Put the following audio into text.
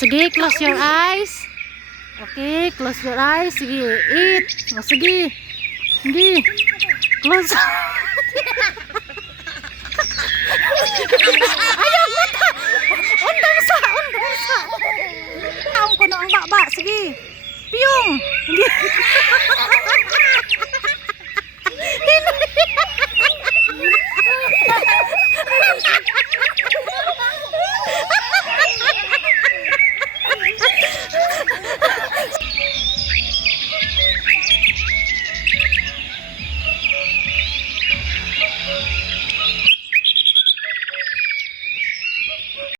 sige, close your eyes. Okay, close your eyes. Sige, eat. O, sige. Hindi. Close. Ayaw mo ta. Undang sa. Taong ko na ang baba. Sige. Piyong. Hindi.